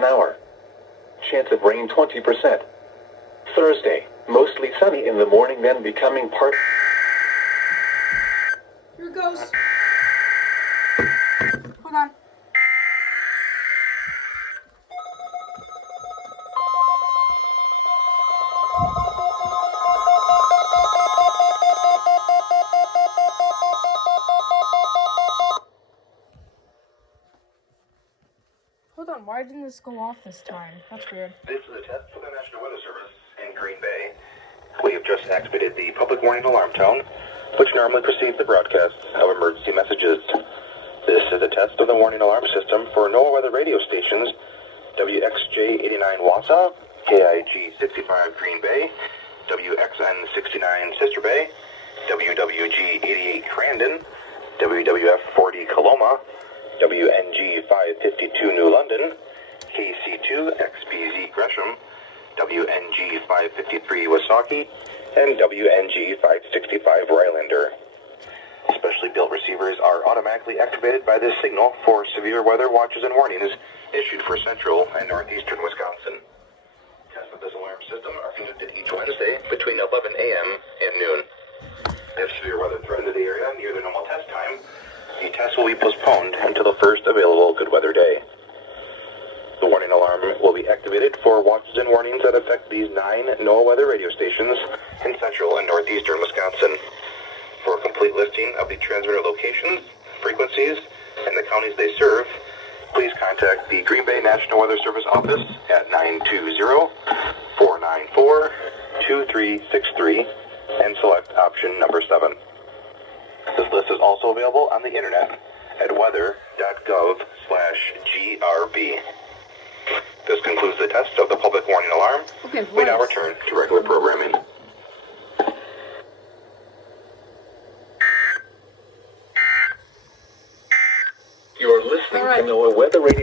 an hour. Chance of rain 20%. Thursday, mostly sunny in the morning, then becoming part. Here it goes. Hold on. Hold on, why didn't this go off this time? That's weird. This is a test for the National Weather Service in Green Bay. We have just activated the public warning alarm tone, which normally precedes the broadcast of emergency messages. This is a test of the warning alarm system for NOAA weather radio stations WXJ 89 Wausau, KIG 65 Green Bay, WXN 69 Sister Bay, WWG 88 Crandon, WWF 40 Coloma, WNG 552 New London, KC2 XBZ Gresham, WNG 553 Wasaki, and WNG 565 Rylander. Specially built receivers are automatically activated by this signal for severe weather watches and warnings issued for central and northeastern Wisconsin. Tests of this alarm system are conducted each Wednesday between 11 a.m. and noon. If severe weather threatens the area near the normal test time, the test will be postponed until the first available good weather day. The warning alarm will be activated for watches and warnings that affect these 9 NOAA weather radio stations in central and northeastern Wisconsin. For a complete listing of the transmitter locations, frequencies, and the counties they serve, please contact the Green Bay National Weather Service office at 920-494-2363 and select option number 7. This list is also available on the internet at weather.gov/GRB. This concludes the test of the public warning alarm. Okay, we now return to regular programming. You're listening to NOAA Weather Radio.